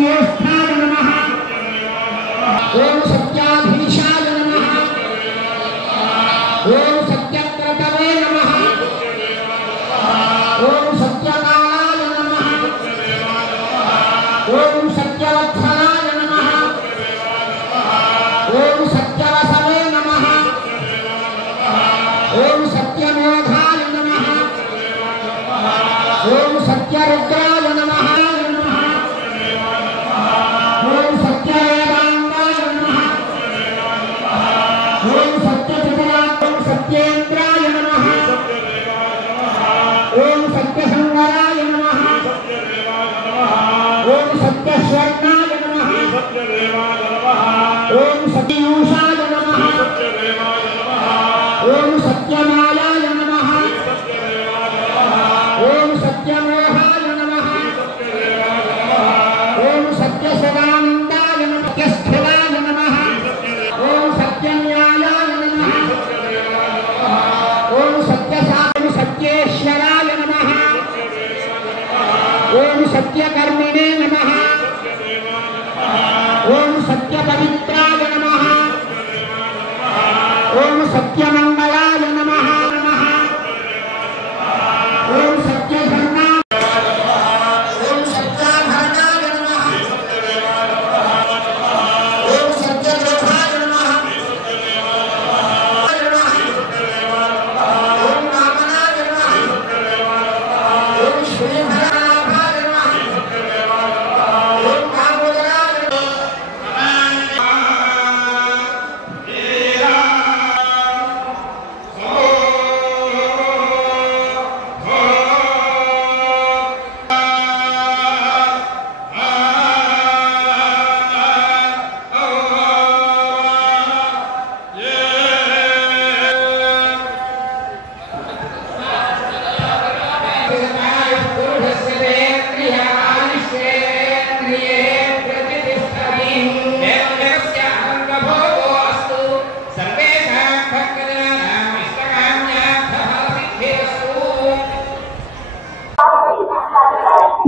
सत्यज्येष्ठाय नमः ओम सत्याधीशाय नमः ओम सत्यक्रतवे नमः ओम सत्यकालाय नमः ओम सत्यवत्सलाय नमः ओम सत्यवसवे नमः ओम सत्यमेधाय नमः ओम सत्यरुद्राय नमः ओम सत्यवेदांताय नमः ओम सत्यचित्राय सत्येन्द्राय नमः ओम सत्यसंवराय नमः ओम सत्यस्वर्णाय नमः ओम सत्यूषाय नमः ओम सत्यमायाय नमः ओम सत्यमोहाय नमः ओम सत्यसदानंदाय नमः सत्यस्थिराय नमः ओम सत्यन्यायाय नमः ओम सत्येश्वराय नमः ओम सत्यकर्मिणे नमः ओम सत्यपवित्राय नमः ओम सत्यमंगलाय नमः ओम सत्यधर्माय ओम सत्याभरणाय नमः ओम सत्यलोभाय नमः ओम वामनाय नमः ओम श्रीधराभाय नमः ओम कामोदराय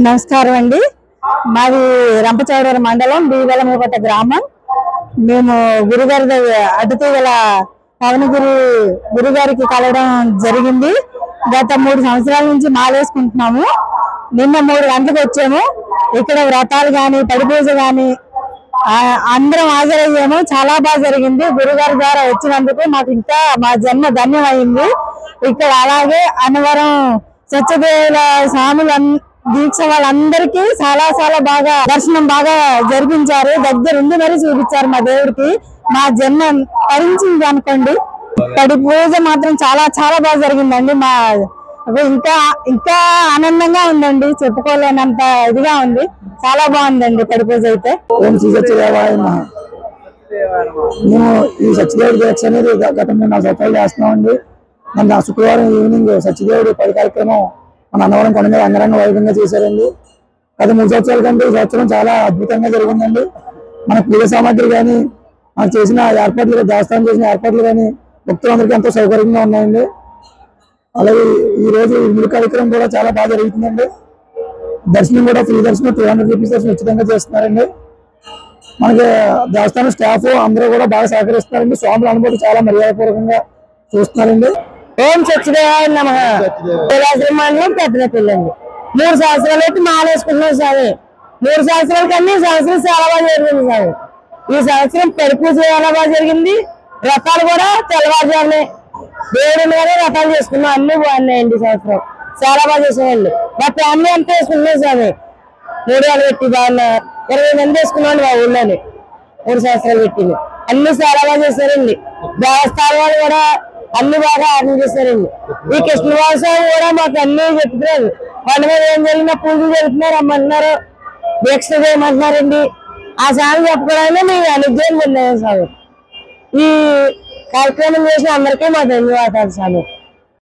నమస్కారం అండి. మాది రంపచోడవరం మండలం బీవెలమూపట్ట గ్రామం. మేము గురుగారి అడ్డుతీగల పవనగిరి గురుగారికి కలవడం జరిగింది. గత 3 సంవత్సరాల నుంచి మాలేసుకుంటున్నాము. నిన్న 3 గంటలకు వచ్చాము. ఇక్కడ వ్రతాలు గాని పడి పూజ గాని అందరం హాజరయ్యాము. చాలా బాగా జరిగింది. గురుగారి ద్వారా వచ్చినందుకు మాకు ఇంకా మా జన్మ ధన్యమైంది. ఇక్కడ అలాగే అన్నవరం సత్యదేవుల స్వాములు దీక్ష వాళ్ళందరికీ చాలా చాలా బాగా దర్శనం బాగా జరిపించారు. దగ్గరుండి మరి చూపించారు మా దేవుడికి. మా జన్మ తరించింది అనుకోండి. పడి పూజ మాత్రం చాలా చాలా బాగా జరిగిందండి. మా ఇంకా ఇంకా ఆనందంగా ఉందండి. చెప్పుకోలేనంత ఇదిగా ఉంది. చాలా బాగుందండి పడి పూజ అయితే. ఓం శ్రీ సత్యదేవాయ నమః. మేము ఈ సత్యదేవుడి దీక్ష అనేది గత 3-4 సంవత్సరాలు చేస్తున్నామండి. మన శుక్రవారం ఈవినింగ్ సత్యదేవుడి పడి కార్యక్రమం మన అన్నవరం కొండ మీద అంగరంగ వైభవంగా చేశారండి. గత 3 సంవత్సరాల కంటే ఈ సంవత్సరం చాలా అద్భుతంగా జరిగిందండి. మన పూజ సామాగ్రి కానీ మనం చేసిన ఏర్పాట్లు, దేవస్థానం చేసిన ఏర్పాట్లు కానీ భక్తులందరికీ ఎంతో సౌకర్యంగా ఉన్నాయండి. అలాగే ఈ రోజు ఇరుముడి కార్యక్రమం కూడా చాలా బాగా జరుగుతుందండి. దర్శనం కూడా ఫ్రీ దర్శనం 200 రూపీస్ దర్శనం ఉచితంగా చేస్తున్నారండి. మనకి దేవస్థానం స్టాఫ్ అందరూ కూడా బాగా సహకరిస్తున్నారండి. స్వాముల అనుభూతి చాలా మర్యాదపూర్వకంగా చూస్తున్నారండి. ఓం సత్యదేవాయ నమః. మండలం పెద్దపల్లండి. 3 సంవత్సరాలు అయితే మాలేసుకుంటున్నాం సరే. 3 సంవత్సరాల కన్నా ఈ సంవత్సరం చాలా బాగా జరిగింది సార్. ఈ సంవత్సరం పడి పూజ చాలా బాగా జరిగింది. వ్రతాలు కూడా తెల్లవారుజామునే దేవుడిని కానీ వ్రతాలు చేసుకున్నాం. అన్ని బాగున్నాయండి. ఈ సంవత్సరం చాలా బాగా చేసామండి. మా ఫ్యామిలీ అంతా వేసుకున్నాం సార్. 3 ఏళ్ళు పెట్టి బాగా 20 మంది వేసుకున్నాం మా ఊళ్ళోని. 3 సంవత్సరాలు పెట్టింది. అన్ని చాలా బాగా చేశారండి. దేవస్థానం వాళ్ళు కూడా అన్ని బాగా ఆర్డర్ చేశారండి. ఈ కృష్ణవాస కూడా మాకు అన్ని చెప్తున్నారు. వాళ్ళ మీద ఏం జరిగినా పూజలు జరుగుతున్నారు రమ్మంటున్నారు. దీక్ష చేయమంటున్నారండి. ఆ స్వామి చెప్పుకోవడానికి మేము అనుగ్రహం పొందాము స్వామి. ఈ కార్యక్రమం చేసిన అందరికీ మా ధన్యవాదాలు స్వామి.